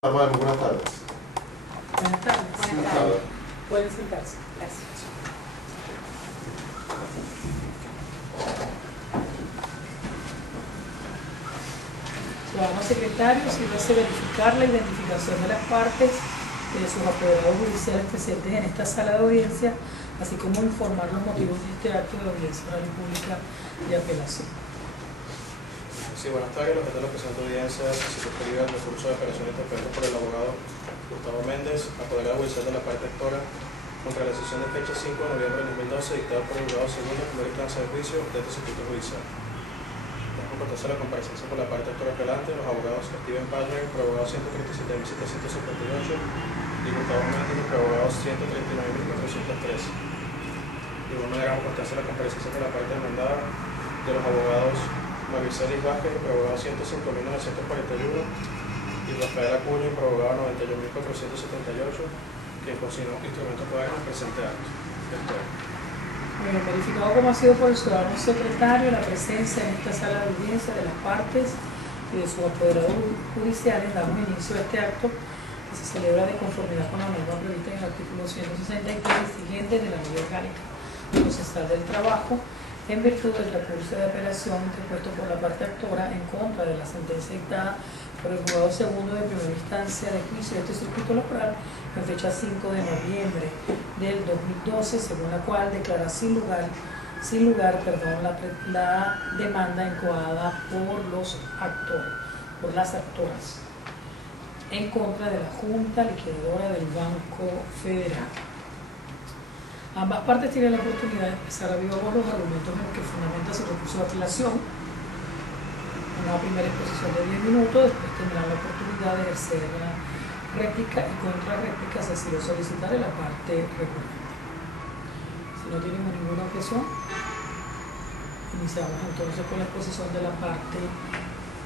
Armando, buenas tardes. Buenas tardes. Buenas tardes. Pueden sentarse. Gracias. Ciudadano secretario, si desea verificar la identificación de las partes y de sus apoderados judiciales presentes en esta sala de audiencia, así como informar los motivos de este acto de audiencia oral y pública de apelación. Sí, buenas tardes. Los que de la presente audiencia se suscribe al recurso de apelación interpuesto por el abogado Gustavo Méndez, apoderado judicial de la parte actora, contra la decisión de fecha 5 de noviembre de 2012, dictada por el juzgado segundo de primera instancia de juicio de este circuito judicial. Dejo contestar la comparecencia por la parte actora apelante, los abogados Steven Padre, por abogado 137.758, y Gustavo Méndez, por abogado 139.403. De igual manera, damos constancia la comparecencia por la parte demandada de los abogados Maricelis Vázquez, por abogado 105.941, y Rafael Acuña, por abogado 91.478, que consignó instrumentos para el presente acto. Bueno, verificado como ha sido por el ciudadano secretario la presencia en esta sala de audiencia de las partes y de sus apoderados judiciales, damos inicio a este acto que se celebra de conformidad con la norma prevista en el artículo 163 siguiente de la Ley Orgánica Procesal del Trabajo, en virtud del recurso de apelación interpuesto por la parte actora en contra de la sentencia dictada por el juzgado segundo de primera instancia de juicio de este circuito laboral en fecha 5 de noviembre del 2012, según la cual declara sin lugar la demanda incoada por las actoras en contra de la Junta Liquidadora del Banco Federal. Ambas partes tienen la oportunidad de expresar a viva voz los argumentos en los que fundamenta su recurso de apelación. Una primera exposición de 10 minutos, después tendrán la oportunidad de ejercer la réplica y contrarréplica si así lo solicitare la parte recurrente. Si no tenemos ninguna objeción, iniciamos entonces con la exposición de la parte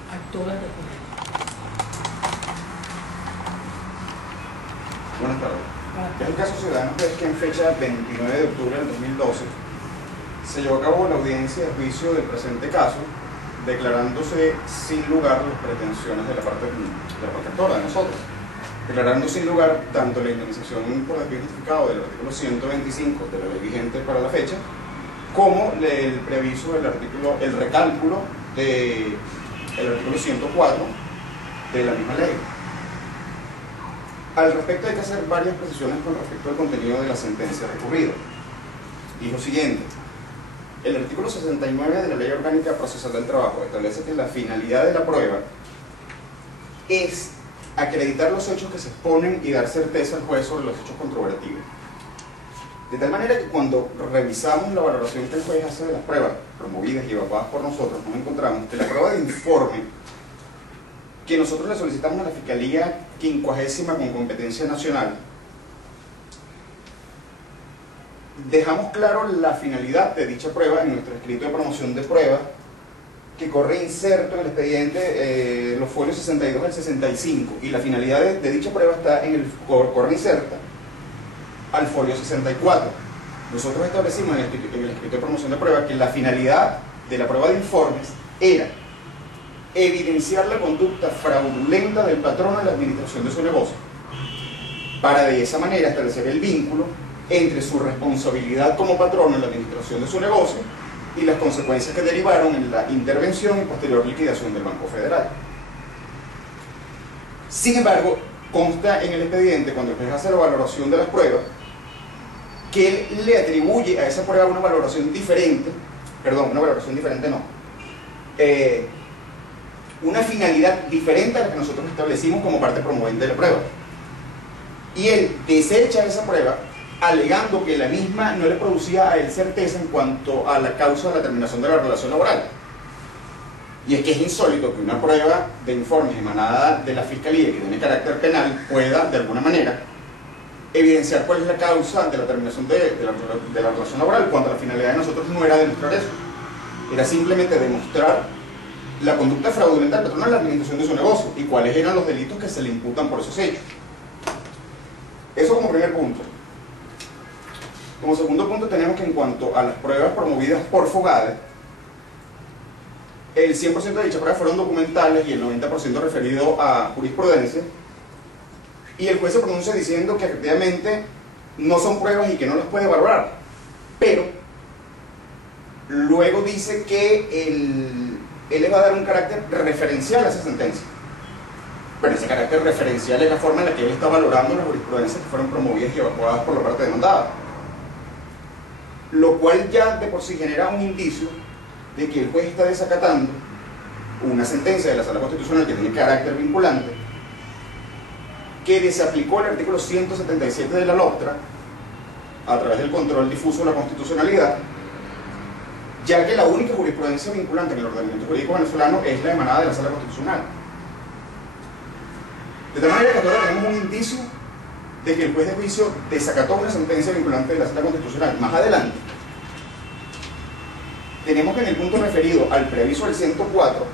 actora recurrente. Buenas tardes. Es el caso ciudadano que en fecha 29 de octubre del 2012 se llevó a cabo la audiencia de juicio del presente caso, declarándose sin lugar las pretensiones de la parte actora, de nosotros, declarando sin lugar tanto la indemnización por desvío justificado del artículo 125 de la ley vigente para la fecha, como el previso del artículo, el recálculo del artículo 104 de la misma ley. Al respecto hay que hacer varias precisiones con respecto al contenido de la sentencia recurrida. Y lo siguiente: el artículo 69 de la Ley Orgánica Procesal del Trabajo establece que la finalidad de la prueba es acreditar los hechos que se exponen y dar certeza al juez sobre los hechos controvertidos. De tal manera que cuando revisamos la valoración que el juez hace de las pruebas promovidas y evacuadas por nosotros, nos encontramos que la prueba de informe que nosotros le solicitamos a la Fiscalía 50ª con competencia nacional, dejamos claro la finalidad de dicha prueba en nuestro escrito de promoción de prueba, que corre inserto en el expediente los folios 62 al 65, y la finalidad de dicha prueba está en el corre inserta al folio 64. Nosotros establecimos en el escrito de promoción de prueba que la finalidad de la prueba de informes era evidenciar la conducta fraudulenta del patrono en la administración de su negocio, para de esa manera establecer el vínculo entre su responsabilidad como patrono en la administración de su negocio y las consecuencias que derivaron en la intervención y posterior liquidación del Banco Federal. Sin embargo, consta en el expediente, cuando el juez hace la valoración de las pruebas, que él le atribuye a esa prueba una valoración diferente, una finalidad diferente a la que nosotros establecimos como parte promovente de la prueba. Y él desecha esa prueba alegando que la misma no le producía a él certeza en cuanto a la causa de la terminación de la relación laboral. Y es que es insólito que una prueba de informes emanada de la Fiscalía que tiene carácter penal pueda, de alguna manera, evidenciar cuál es la causa de la terminación de la relación laboral, cuando la finalidad de nosotros no era demostrar eso. Era simplemente demostrar la conducta fraudulenta del patrono en la administración de su negocio y cuáles eran los delitos que se le imputan por esos hechos. Eso como primer punto. Como segundo punto, tenemos que en cuanto a las pruebas promovidas por Fogade, el 100% de dichas pruebas fueron documentales y el 90% referido a jurisprudencia, y el juez se pronuncia diciendo que efectivamente no son pruebas y que no las puede valorar, pero luego dice que él le va a dar un carácter referencial a esa sentencia. Pero ese carácter referencial es la forma en la que él está valorando las jurisprudencias que fueron promovidas y evacuadas por la parte demandada, lo cual ya de por sí genera un indicio de que el juez está desacatando una sentencia de la Sala Constitucional que tiene carácter vinculante, que desaplicó el artículo 177 de la LOPTRA a través del control difuso de la constitucionalidad, ya que la única jurisprudencia vinculante en el ordenamiento jurídico venezolano es la emanada de la Sala Constitucional. De tal manera que ahora tenemos un indicio de que el juez de juicio desacató una sentencia vinculante de la Sala Constitucional. Más adelante, tenemos que en el punto referido al preaviso del 104,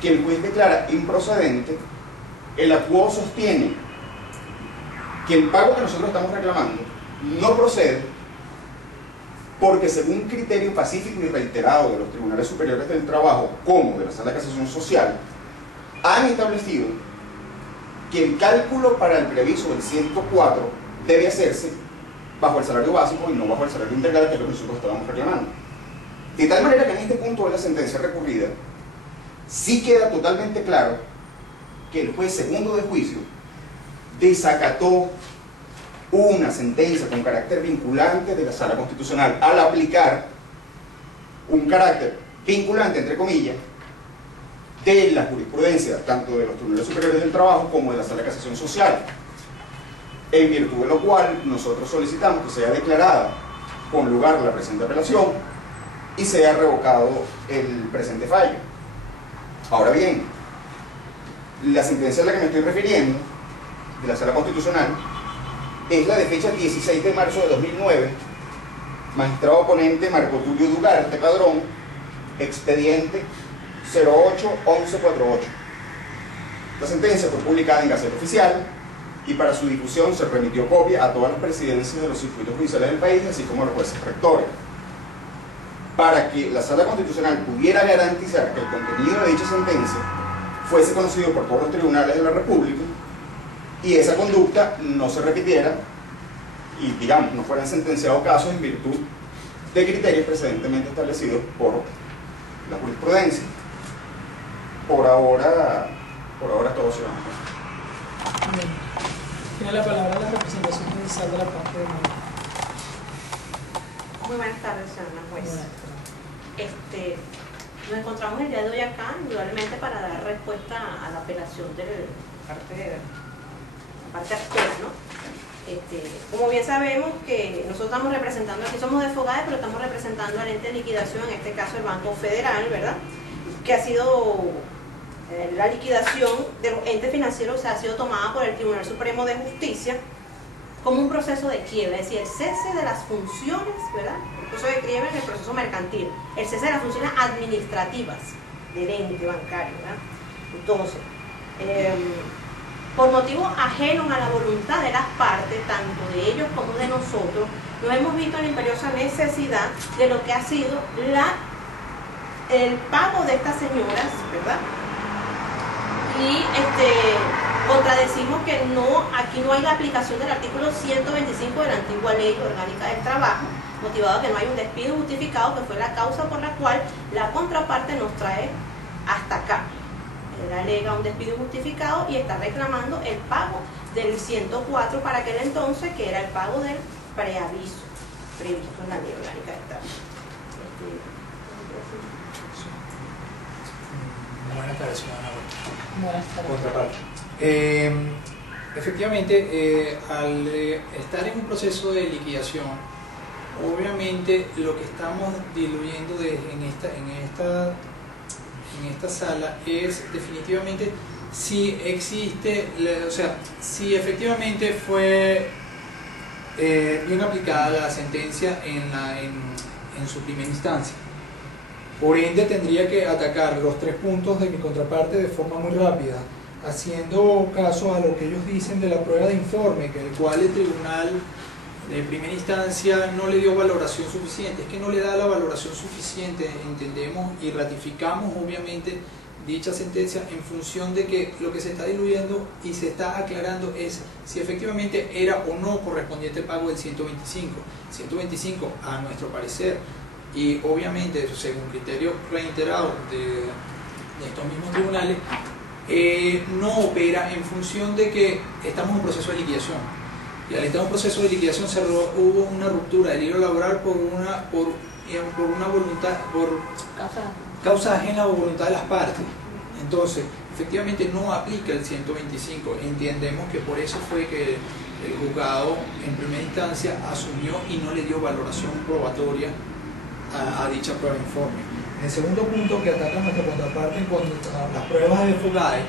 que el juez declara improcedente, el acuo sostiene que el pago que nosotros estamos reclamando no procede porque según criterio pacífico y reiterado de los tribunales superiores del trabajo como de la Sala de Casación Social, han establecido que el cálculo para el preaviso del 104 debe hacerse bajo el salario básico y no bajo el salario integral, que es lo que nosotros estábamos reclamando. De tal manera que en este punto de la sentencia recurrida sí queda totalmente claro que el juez segundo de juicio desacató una sentencia con carácter vinculante de la Sala Constitucional al aplicar un carácter vinculante, entre comillas, de la jurisprudencia tanto de los tribunales superiores del trabajo como de la Sala de Casación Social, en virtud de lo cual nosotros solicitamos que sea declarada con lugar la presente apelación y sea revocado el presente fallo. Ahora bien, la sentencia a la que me estoy refiriendo de la Sala Constitucional es la de fecha 16 de marzo de 2009, magistrado ponente Marco Tulio Dugarte Padrón, expediente 08-1148. La sentencia fue publicada en Gaceta Oficial y para su difusión se remitió copia a todas las presidencias de los circuitos judiciales del país, así como a los jueces rectores, para que la Sala Constitucional pudiera garantizar que el contenido de dicha sentencia fuese conocido por todos los tribunales de la República y esa conducta no se repitiera y, digamos, no fueran sentenciados casos en virtud de criterios precedentemente establecidos por la jurisprudencia. Por ahora todo se va. Bien. Tiene la palabra la representación judicial de la parte de Mara. Muy buenas tardes, señora juez. Buenas tardes. Nos encontramos el día de hoy acá, indudablemente, para dar respuesta a la apelación de la parte actora, ¿no? Como bien sabemos que nosotros estamos representando, aquí somos de FOGADE, pero estamos representando al ente de liquidación, en este caso el Banco Federal, ¿verdad? Que ha sido la liquidación de los entes financieros, ha sido tomada por el Tribunal Supremo de Justicia como un proceso de quiebra, es decir, el cese de las funciones, ¿verdad? El proceso de quiebra es el proceso mercantil, el cese de las funciones administrativas del ente bancario, ¿verdad? Entonces, por motivos ajenos a la voluntad de las partes, tanto de ellos como de nosotros, nos hemos visto en la imperiosa necesidad de lo que ha sido el pago de estas señoras, ¿verdad? Y contradecimos que aquí no hay la aplicación del artículo 125 de la antigua Ley Orgánica del Trabajo, motivado que no hay un despido justificado, que fue la causa por la cual la contraparte nos trae hasta acá. Él alega un despido justificado y está reclamando el pago del 104 para aquel entonces, que era el pago del preaviso previsto en la Ley Orgánica del Trabajo. Buenas tardes, señora. Buenas tardes. Contraparte. Efectivamente, al estar en un proceso de liquidación, obviamente lo que estamos diluyendo en esta sala es definitivamente si existe, o sea, si efectivamente fue bien aplicada la sentencia en su primera instancia. Por ende, tendría que atacar los 3 puntos de mi contraparte de forma muy rápida, haciendo caso a lo que ellos dicen de la prueba de informe, que el cual el tribunal de primera instancia no le dio valoración suficiente. Es que no le da la valoración suficiente, entendemos y ratificamos obviamente dicha sentencia en función de que lo que se está diluyendo y se está aclarando es si efectivamente era o no correspondiente el pago del 125. 125, a nuestro parecer, y obviamente según criterio reiterado de estos mismos tribunales, no opera en función de que estamos en un proceso de liquidación. Y al estar en un proceso de liquidación hubo una ruptura del hilo laboral por una voluntad, por causa ajena o voluntad de las partes. Entonces, efectivamente no aplica el 125. Entendemos que por eso fue que el juzgado en primera instancia asumió y no le dio valoración probatoria a dicha prueba informe. En el segundo punto que ataca nuestra contraparte en cuanto a las pruebas de Fogae,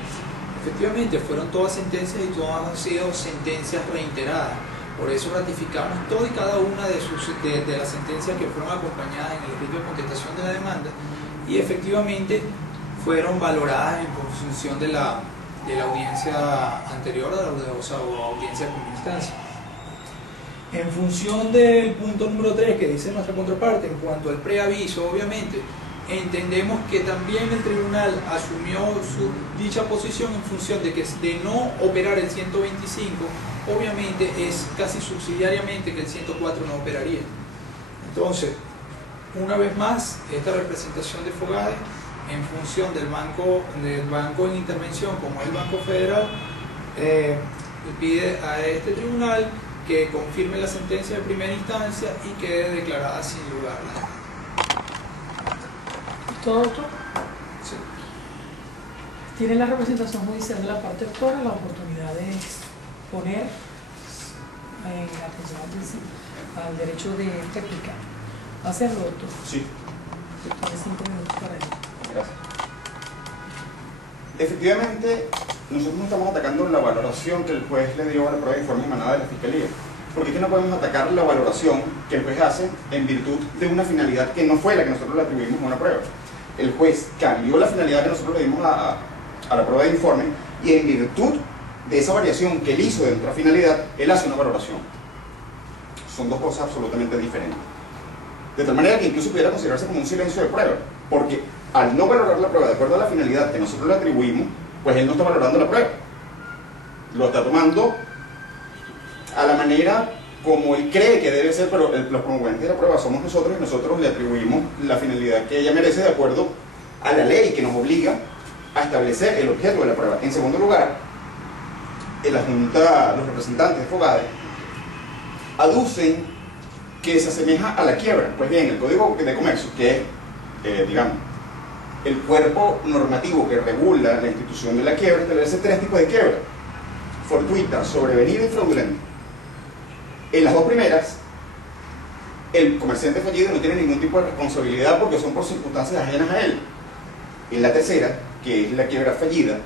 efectivamente fueron todas sentencias y todas han sido sentencias reiteradas. Por eso ratificamos todas y cada una de las sentencias que fueron acompañadas en el escrito de contestación de la demanda, y efectivamente fueron valoradas en función de la audiencia anterior, o audiencia de primera instancia. En función del punto número 3 que dice nuestra contraparte, en cuanto al preaviso, obviamente entendemos que también el tribunal asumió dicha posición en función de que de no operar el 125, obviamente es casi subsidiariamente que el 104 no operaría. Entonces, una vez más, esta representación de Fogae, en función del banco en intervención como es el Banco Federal, pide a este tribunal que confirme la sentencia de primera instancia y quede declarada sin lugar. ¿Todo esto? Sí. Tiene la representación judicial de la parte autora la oportunidad de poner en atención al derecho de réplica. ¿Hacerlo, doctor? Sí. Tiene 5 minutos para ello. Gracias. Efectivamente, nosotros no estamos atacando la valoración que el juez le dio a la prueba de informe emanada de la Fiscalía. Porque es que no podemos atacar la valoración que el juez hace en virtud de una finalidad que no fue la que nosotros le atribuimos a una prueba. El juez cambió la finalidad que nosotros le dimos a la prueba de informe, y en virtud de esa variación que él hizo de nuestra finalidad, él hace una valoración. Son dos cosas absolutamente diferentes. De tal manera que incluso pudiera considerarse como un silencio de prueba, porque al no valorar la prueba de acuerdo a la finalidad que nosotros le atribuimos, pues él no está valorando la prueba. Lo está tomando a la manera como él cree que debe ser, pero los promoventes de la prueba somos nosotros, y nosotros le atribuimos la finalidad que ella merece de acuerdo a la ley que nos obliga a establecer el objeto de la prueba. En segundo lugar, la Junta, los representantes de Fogae aducen que se asemeja a la quiebra. Pues bien, el Código de Comercio, que es, digamos, el cuerpo normativo que regula la institución de la quiebra, establece 3 tipos de quiebra: fortuita, sobrevenida y fraudulenta. En las dos primeras, el comerciante fallido no tiene ningún tipo de responsabilidad porque son por circunstancias ajenas a él. En la tercera, que es la quiebra fallida,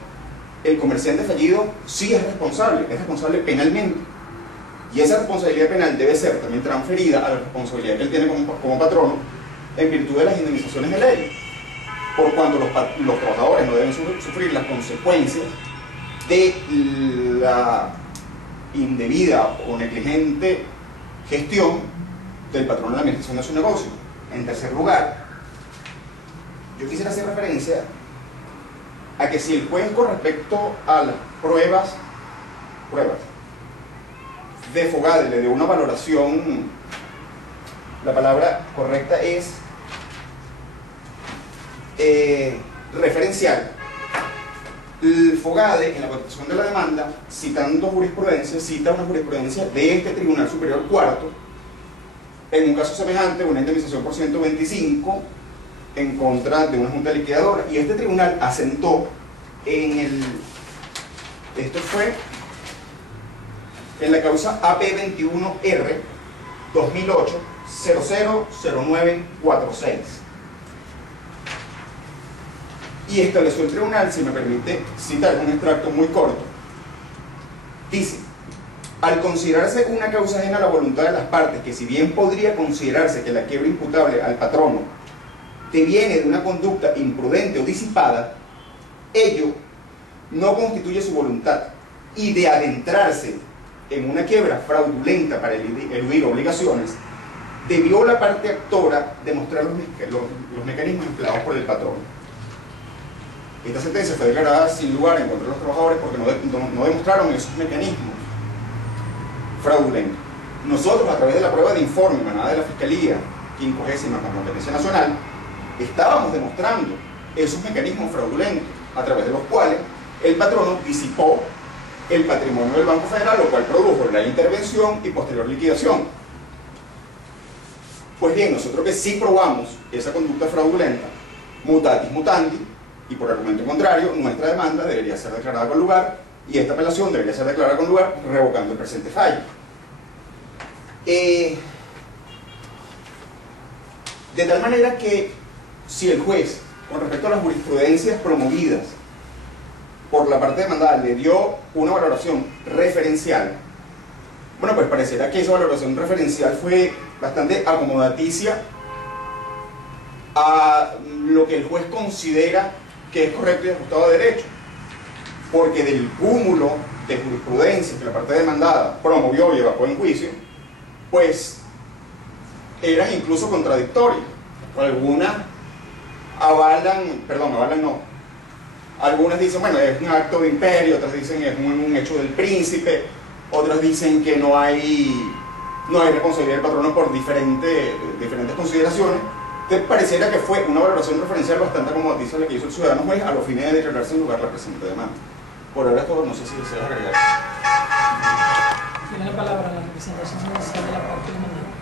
el comerciante fallido sí es responsable penalmente. Y esa responsabilidad penal debe ser también transferida a la responsabilidad que él tiene como patrono en virtud de las indemnizaciones de ley. Por cuando los trabajadores no deben sufrir las consecuencias de la indebida o negligente gestión del patrón en la administración de su negocio. En tercer lugar, yo quisiera hacer referencia a que si el juez, con respecto a las pruebas de Fogae, le dio una valoración, la palabra correcta es referencial. El Fogae, en la contestación de la demanda, citando jurisprudencia, cita una jurisprudencia de este Tribunal Superior Cuarto, en un caso semejante, una indemnización por 125 en contra de una junta liquidadora, y este tribunal asentó esto fue en la causa AP21R 2008-000946, y estableció el tribunal, si me permite citar un extracto muy corto, dice: al considerarse una causa ajena a la voluntad de las partes, que si bien podría considerarse que la quiebra imputable al patrono deviene de una conducta imprudente o disipada, ello no constituye su voluntad, y de adentrarse en una quiebra fraudulenta para eludir obligaciones, debió la parte actora demostrar los mecanismos empleados por el patrón. Esta sentencia fue declarada sin lugar en contra de los trabajadores porque no demostraron esos mecanismos fraudulentos. Nosotros, a través de la prueba de informe emanada de la Fiscalía 50ª con competencia nacional, estábamos demostrando esos mecanismos fraudulentos a través de los cuales el patrono disipó el patrimonio del Banco Federal, lo cual produjo la intervención y posterior liquidación. Pues bien, nosotros que sí probamos esa conducta fraudulenta, mutatis mutandi, y por argumento contrario, nuestra demanda debería ser declarada con lugar y esta apelación debería ser declarada con lugar revocando el presente fallo. De tal manera que si el juez, con respecto a las jurisprudencias promovidas por la parte demandada, le dio una valoración referencial, bueno, pues pareciera que esa valoración referencial fue bastante acomodaticia a lo que el juez considera que es correcto y ajustado a derecho, porque del cúmulo de jurisprudencia que la parte demandada promovió y evacó en juicio, pues eran incluso contradictorias. Algunas algunas dicen, bueno, es un acto de imperio, otras dicen es un hecho del príncipe, otras dicen que no hay responsabilidad del patrono por diferentes consideraciones. Entonces pareciera que fue una valoración referencial bastante acomodaticia la que hizo el ciudadano juez a los fines de declararse en lugar la presente demanda. Por ahora es todo, no sé si deseas agregar. Tiene la palabra la representación judicial de la parte demandada.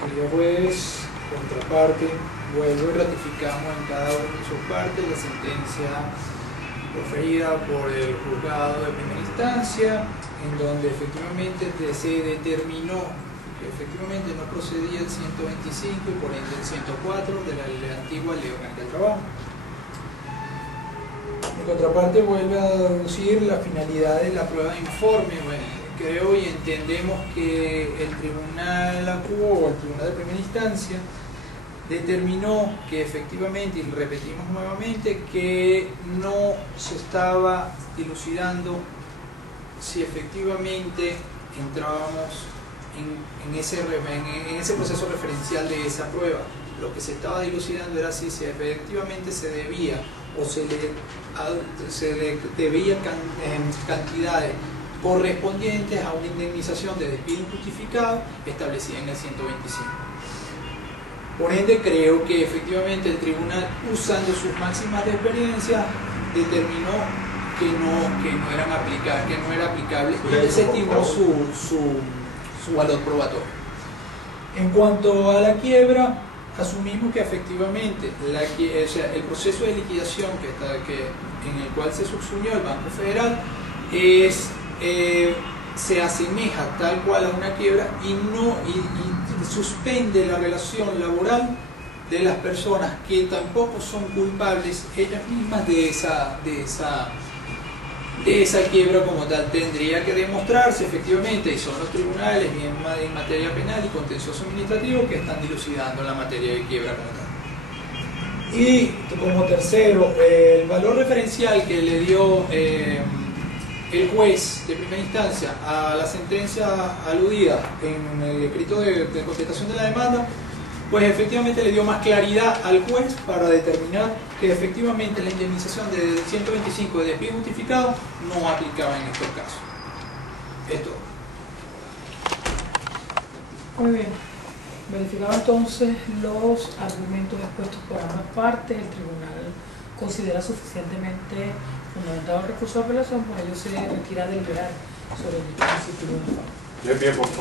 Bueno, juez, contraparte, vuelvo y ratificamos en cada una de sus partes la sentencia proferida por el juzgado de primera instancia, en donde efectivamente se determinó que efectivamente no procedía el 125 y por ende el 104 de la antigua Ley Orgánica del Trabajo. En contraparte vuelve a deducir la finalidad de la prueba de informe. Bueno, creo y entendemos que el Tribunal Acuo o el Tribunal de Primera Instancia determinó que efectivamente, y repetimos nuevamente, que no se estaba dilucidando si efectivamente entrábamos en ese proceso referencial de esa prueba. Lo que se estaba dilucidando era si efectivamente se debía o se le debía cantidades correspondientes a una indemnización de despido injustificado establecida en el 125. Por ende, creo que efectivamente el tribunal, usando sus máximas de experiencia, determinó que no eran aplicables, que no era aplicable y desestimó su valor probatorio. En cuanto a la quiebra, asumimos que efectivamente el proceso de liquidación en el cual se subsumió el Banco Federal se asemeja tal cual a una quiebra y suspende la relación laboral de las personas que tampoco son culpables ellas mismas de esa quiebra como tal. Tendría que demostrarse efectivamente, y son los tribunales bien en materia penal y contencioso administrativo que están dilucidando la materia de quiebra como tal. Y como tercero, el valor referencial que le dio el juez de primera instancia a la sentencia aludida en el escrito de contestación de la demanda, pues efectivamente le dio más claridad al juez para determinar que efectivamente la indemnización de 125 de despido justificado no aplicaba en estos casos. Esto. Muy bien. Verificado entonces los argumentos expuestos por ambas partes, el tribunal considera suficientemente fundamentado el recurso de apelación, por ello se retira a deliberar sobre el principio de una falta. De pie, por favor.